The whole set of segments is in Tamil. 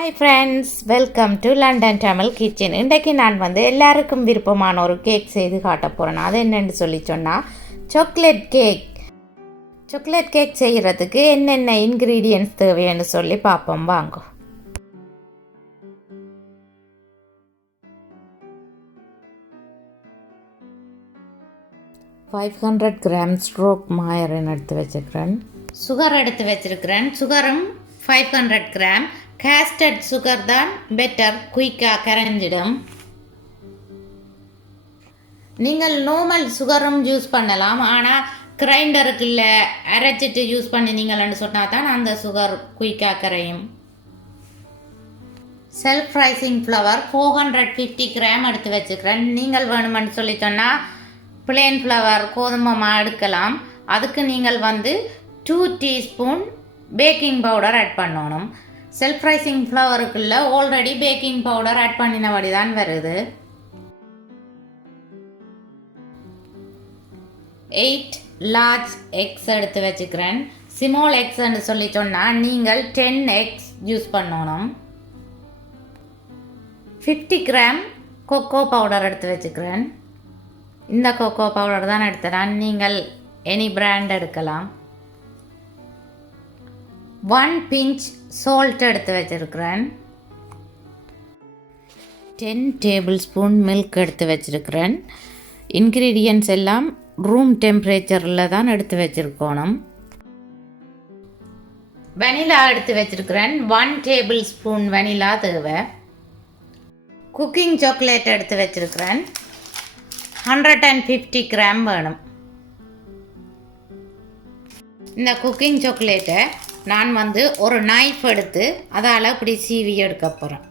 Hi friends, welcome to London Tamil kitchen. இன்றைக்கு நான் எல்லாருக்கும் விருப்பமான ஒரு கேக் செய்து காட்ட போகிறேன். அது என்னென்னு சொன்னால் சாக்லேட் கேக். சாக்லேட் கேக் செய்கிறதுக்கு என்னென்ன இன்க்ரீடியன்ட்ஸ் தேவைன்னு சொல்லி பார்ப்போம் வாங்க. $500 grams ஸ்ட்ரோக் மாயரன் எடுத்து வச்சுக்கிறேன். சுகர் எடுத்து வச்சுருக்கிறேன். சுகரும் 500 கிராம். கேஸ்டர்ட் சுகர் தான் பெட்டர், குயிக்காக கரைஞ்சிடும். நீங்கள் நார்மல் சுகரும் யூஸ் பண்ணலாம், ஆனால் கிரைண்டருக்குள்ள அரைச்சிட்டு யூஸ் பண்ணினீங்கள்னு சொன்னால் தான் அந்த சுகர் குயிக்காக கரையும். செல்ஃப் ரைசிங் ஃப்ளவர் 450 கிராம் எடுத்து வச்சுக்கிறேன். நீங்கள் வேணுமென்னு சொல்லி சொன்னால் பிளேன் ஃப்ளவர் கோதுமை எடுக்கலாம். அதுக்கு நீங்கள் 2 டீஸ்பூன் பேக்கிங் பவுடர் ஆட் பண்ணணும். செல்ஃப் ரைசிங் ஃப்ளவருக்குள்ள ஆல்ரெடி பேக்கிங் பவுடர் ஆட் பண்ணினபடி தான் வருது. 8 லார்ஜ் எக்ஸ் எடுத்து வச்சுக்கிறேன். ஸ்மால் எக்ஸ்ன்னு சொல்லி சொன்னால் நீங்கள் 10 எக்ஸ் யூஸ் பண்ணணும். 50 கிராம் கொக்கோ பவுடர் எடுத்து வச்சுக்கிறேன். இந்த கொக்கோ பவுடர் தான் எடுத்துறேன், நீங்கள் எனி பிராண்ட் எடுக்கலாம். 1 பிஞ்ச் சால்ட் எடுத்து வச்சுருக்கிறேன். 10 டேபிள் ஸ்பூன் மில்க் எடுத்து வச்சுருக்கிறேன். இன்க்ரீடியன்ட்ஸ் எல்லாம் ரூம் டெம்பரேச்சரில் தான் எடுத்து வச்சுருக்கணும். வெனிலா எடுத்து வச்சுருக்கிறேன். 1 டேபிள் ஸ்பூன் வெனிலா தேவை. குக்கிங் சாக்லேட் எடுத்து வச்சுருக்கிறேன். 150 கிராம் வேணும். இந்த குக்கிங் சாக்லேட்டை நான் ஒரு நைஃப் எடுத்து அதால் இப்படி சீவி எடுக்க போகிறேன்.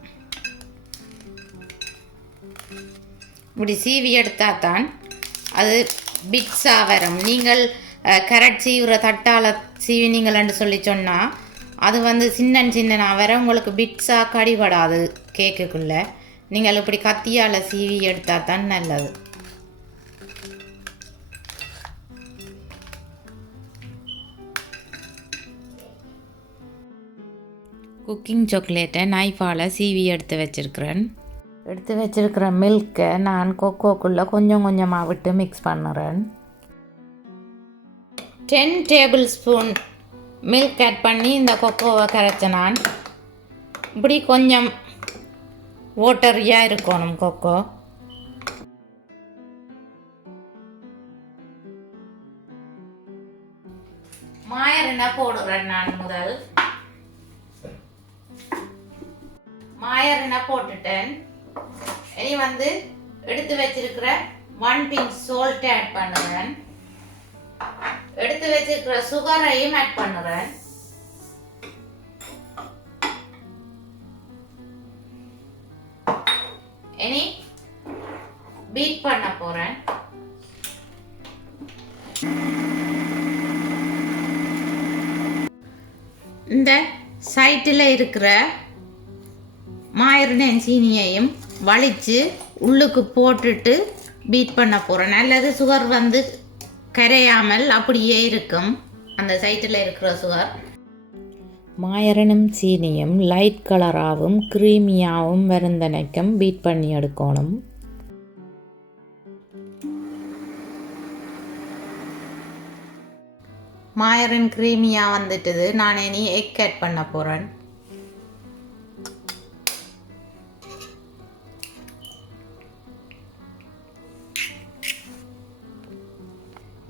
இப்படி சீவி எடுத்தால் தான் அது பிட்ஸாக வரும். நீங்கள் கரெக்ட் சீவுற தட்டால் சீவினீங்கள்னு சொல்லி சொன்னால் அது சின்னனாக வர உங்களுக்கு பிட்ஸாக கடிபடாது கேக்குக்குள்ளே. நீங்கள் இப்படி கத்தியால் சீவி எடுத்தால் தான் நல்லது. குக்கிங் சாக்லேட்டை நைஃபால் சீவி எடுத்து வச்சுருக்கிற மில்கை நான் கொக்கோக்குள்ளே கொஞ்சம் கொஞ்சமாக விட்டு மிக்ஸ் பண்ணுறேன். 10 டேபிள் ஸ்பூன் மில்க் ஆட் பண்ணி இந்த கொக்கோவை கரைச்ச நான் இப்படி கொஞ்சம் வாட்டரியாக இருக்கணும் கொக்கோ. மாயரனை போடுறேன். நான் முதல் மாயரனை போட்டுட்டேன். இனி எடுத்து வச்சிருக்கிற 1 பிஞ்ச் சால்ட் ஆட் பண்ணுறேன். எடுத்து வச்சிருக்கிற சுகரையும் ஆட் பண்ணுறேன். இனி பீட் பண்ண போறேன். இந்த சைட்டில் இருக்கிற மாயரனையும் சீனியையும் வலிச்சு உள்ளுக்கு போட்டுட்டு பீட் பண்ண போகிறேன். அல்லது சுகர் கரையாமல் அப்படியே இருக்கும். அந்த சைட்டில் இருக்கிற சுகர் மாயரனும் சீனியும் லைட் கலராகவும் க்ரீமியாகவும் வருந்தனைக்கும் பீட் பண்ணி எடுக்கணும். மாயரன் க்ரீமியாக வந்துட்டுது. நான் இனி எக் ஆட் பண்ண போகிறேன்.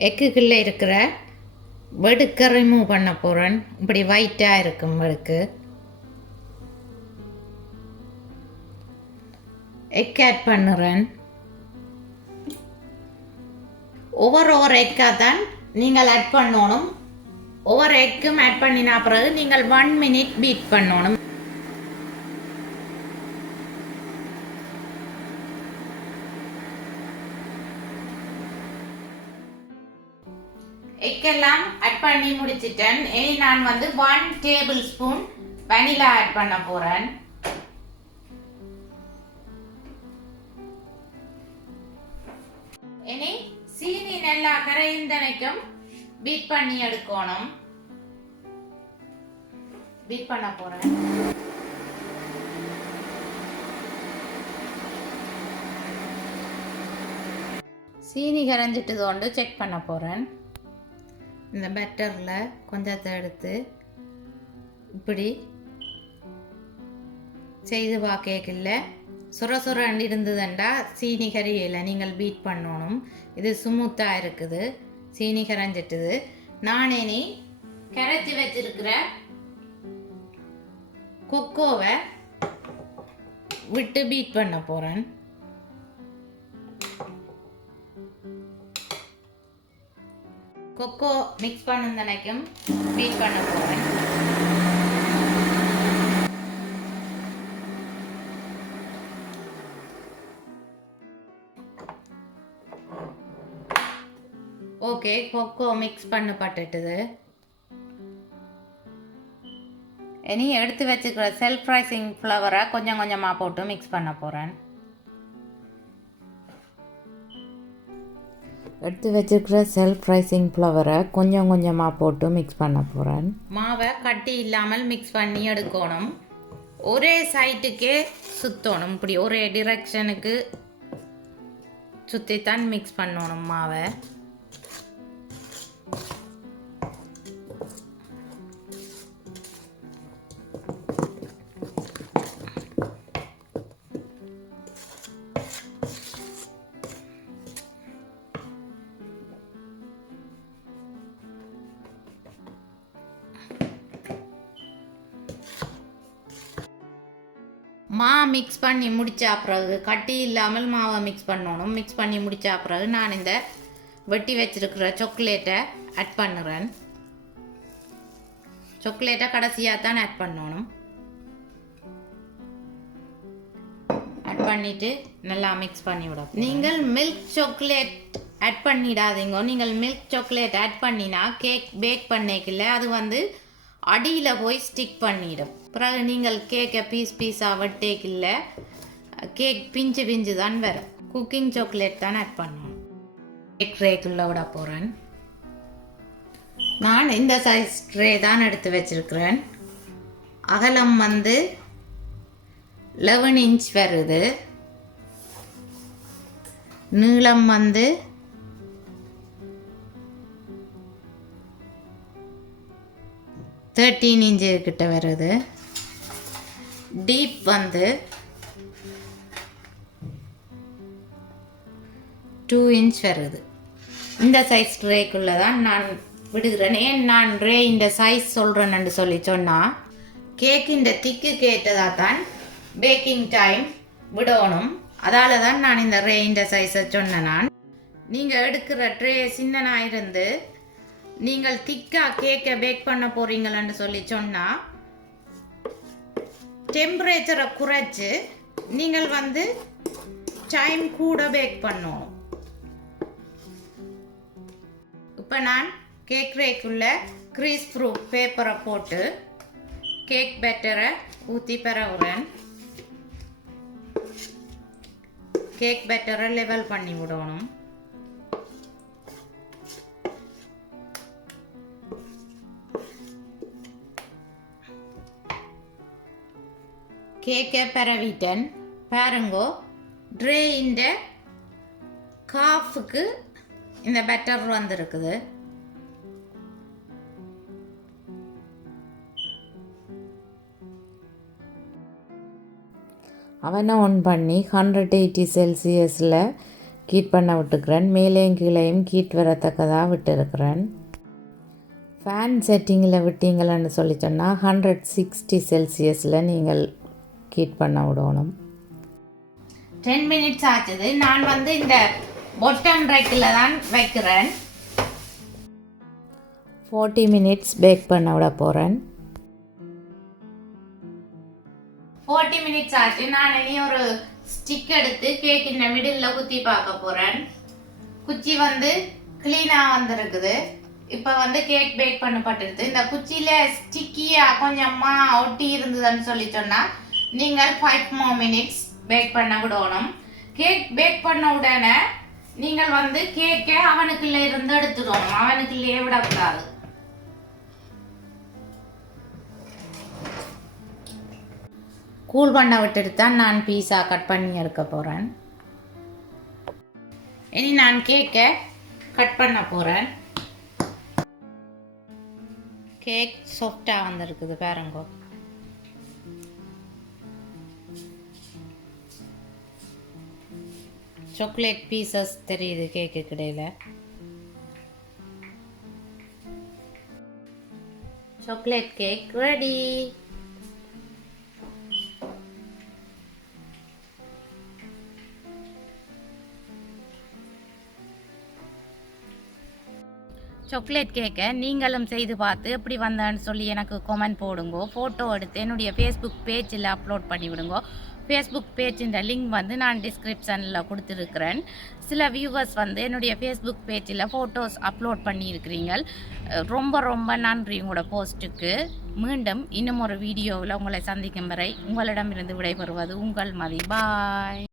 எக்குக்குள்ளே இருக்கிற வெடுக்க ரிமூவ் பண்ண போகிறேன். இப்படி ஒயிட்டாக இருக்கும் வெடுக்கு. எக் ஆட் பண்ணுறேன். ஒவ்வொரு எக்காக தான் நீங்கள் ஆட் பண்ணணும். ஒவ்வொரு எக்கும் ஆட் பண்ணினா பிறகு நீங்கள் 1 மினிட் பீட் பண்ணணும். எக்கெல்லாம் ஆட் பண்ணி முடிச்சிட்டேன். இனி நான் 1 டேபிள் ஸ்பூன் வெனிலா ஆட் பண்ண போறேன். இனி சீனி நல்லா கரைந்தனைக்கும் பீட் பண்ணி எடுக்கணும். பீட் பண்ண போறேன். சீனி கரைஞ்சிட்டது கொண்டு செக் பண்ண போகிறேன். இந்த பேட்டரில் கொஞ்சத்தை எடுத்து இப்படி செய்து பார்க்கல சுர சுரண்டு இருந்ததுண்டா சீனி கரையில் நீங்கள் பீட் பண்ணணும். இது ஸ்மூத்தாக இருக்குது, சீனி கரைஞ்சிட்டுது. நானே நீ கரைச்சி வச்சிருக்கிற கொக்கோவை விட்டு பீட் பண்ண போகிறேன். கொக்கோ மிக்ஸ் பண்ணதுனைக்கும் பீட் பண்ண போகிறேன். ஓகே, கொக்கோ மிக்ஸ் பண்ணப்பட்டுட்டுது. இனி எடுத்து வச்சுக்கிற செல்ஃப் ரைசிங் ஃப்ளவரை கொஞ்சம் கொஞ்சமாக போட்டு மிக்ஸ் பண்ண போகிறேன். எடுத்து வச்சுருக்கிற செல்ஃப் ரைசிங் ஃப்ளவரை கொஞ்சம் கொஞ்சமாக போட்டு மிக்ஸ் பண்ண போகிறேன். மாவை கட்டி இல்லாமல் மிக்ஸ் பண்ணி எடுக்கணும். ஒரே சைட்டுக்கே சுற்றணும், இப்படி ஒரே டிரெக்ஷனுக்கு சுற்றித்தான் மிக்ஸ் பண்ணணும் மாவை. மா மிக்ஸ் பண்ணி முடித்த பிறகு கட்டி இல்லாமல் மாவை மிக்ஸ் பண்ணணும். மிக்ஸ் பண்ணி முடித்த பிறகு நான் இந்த வெட்டி வச்சிருக்கிற சாக்லேட்டை ஆட் பண்ணுறேன். சாக்லேட்டை கடைசியாக தான் ஆட் பண்ணணும். ஆட் பண்ணிவிட்டு நல்லா மிக்ஸ் பண்ணி விட. நீங்கள் மில்க் சாக்லேட் ஆட் பண்ணிடாதீங்க. நீங்கள் மில்க் சாக்லேட் ஆட் பண்ணினா கேக் பேக் பண்ணிக்கல அது அடியில் போய் ஸ்டிக் பண்ணிடும். பிறகு நீங்கள் கேக்கை பீஸாக வெட்டேக்கில்ல கேக் பிஞ்சு பிஞ்சு தான் வரும். குக்கிங் சாக்லேட் தான் ஆட் பண்ணணும். கேக் ட்ரேக்குள்ளே விட போகிறேன். நான் இந்த சைஸ் ட்ரே தான் எடுத்து வச்சிருக்கிறேன். அகலம் 11 இன்ச் வருது. நீளம் 13 இன்ச்சு கிட்ட வருது. டீப் 2 இன்ச் வருது. இந்த சைஸ் ட்ரேக்குள்ளே தான் நான் விடுகிறேன். ஏன் நான் இந்த சைஸ் சொல்கிறேன்னு சொன்னால் கேக் இந்த திக்கு கேட்டதாக தான் பேக்கிங் டைம் விடணும். அதால் தான் நான் இந்த சைஸை சொன்னேன். நான் நீங்கள் எடுக்கிற ட்ரே சின்னனாக இருந்து நீங்கள் திக்காக கேக்கை பேக் பண்ண போகிறீங்களன்னு சொன்னால் டெம்பரேச்சரை குறைச்சி நீங்கள் டைம் கூட பேக் பண்ணணும். இப்போ நான் கேக் ட்ரேக்குள்ள க்ரீஸ் ப்ரூஃப் பேப்பரை போட்டு கேக் பேட்டரை ஊற்றி பெறவுறேன். கேக் பேட்டரை லெவல் பண்ணி விடணும். கேக்கை பரவிட்டேன். பாருங்கோ, ட்ரே இந்த காஃபுக்கு இந்த பேட்டர் வந்திருக்குது. அவனை ஆன் பண்ணி 180 செல்சியஸில் ஹீட் பண்ண விட்டுக்கிறேன். மேலேயும் கீழேயும் ஹீட் வரத்தக்கதாக விட்டுருக்கிறேன். ஃபேன் செட்டிங்கில் விட்டீங்களன்னு சொன்னால் 160 செல்சியஸில் நீங்கள் ஹீட் பண்ண விடணும். 10 மினிட்ஸ் ஆச்சுது. நான் இந்த பொட்டம் ரேக்கில் தான் வைக்கிறேன். 40 மினிட்ஸ் பேக் பண்ண விட போகிறேன். 40 மினிட்ஸ் ஆச்சு. நான் இனி ஒரு ஸ்டிக் எடுத்து கேக் இந்த மிடில் குத்தி பார்க்க போகிறேன். குச்சி க்ளீனாக வந்திருக்குது. இப்போ கேக் பேக் பண்ணப்பட்டிருக்கு. இந்த குச்சியில் ஸ்டிக்கியாக கொஞ்சமாக ஒட்டி இருந்ததுன்னு சொன்னால் நீங்கள் 5 more minutes பேக் பண்ண விடணும். கேக் பேக் பண்ண உடனே நீங்கள் கேக்கை அவனுக்குள்ள இருந்து எடுத்துடணும். அவனுக்குள்ளேயே விடக்கூடாது. கூல் பண்ண விட்டுட்டு தான் நான் பீஸா கட் பண்ணி எடுக்க போகிறேன். இனி நான் கேக்கை கட் பண்ண போகிறேன். கேக் சாஃப்டாக வந்திருக்குது பாருங்கோ. சாக்லேட் பீசஸ் தெரியுது கேக்கு கிடையில. Chocolate cake ready. சாக்லேட் கேக்கை நீங்களும் செய்து பார்த்து எப்படி வந்தான்னு சொல்லி எனக்கு கமெண்ட் போடுங்கோ. ஃபோட்டோ எடுத்து என்னுடைய ஃபேஸ்புக் பேஜில் அப்லோட் பண்ணி விடுங்கோ. ஃபேஸ்புக் பேஜின் லிங்க் வந்து நான் டிஸ்கிரிப்ஷனில் கொடுத்துருக்குறேன். சில வியூவர்ஸ் வந்து என்னுடைய ஃபேஸ்புக் பேஜில் ஃபோட்டோஸ் அப்லோட் பண்ணியிருக்கிறீங்க. ரொம்ப ரொம்ப நன்றி உங்களோட போஸ்ட்டுக்கு. மீண்டும் இன்னும் ஒரு வீடியோவில் உங்களை சந்திக்கும் வரை உங்களிடமிருந்து விடைபெறுவது உங்கள் மதி. பாய்.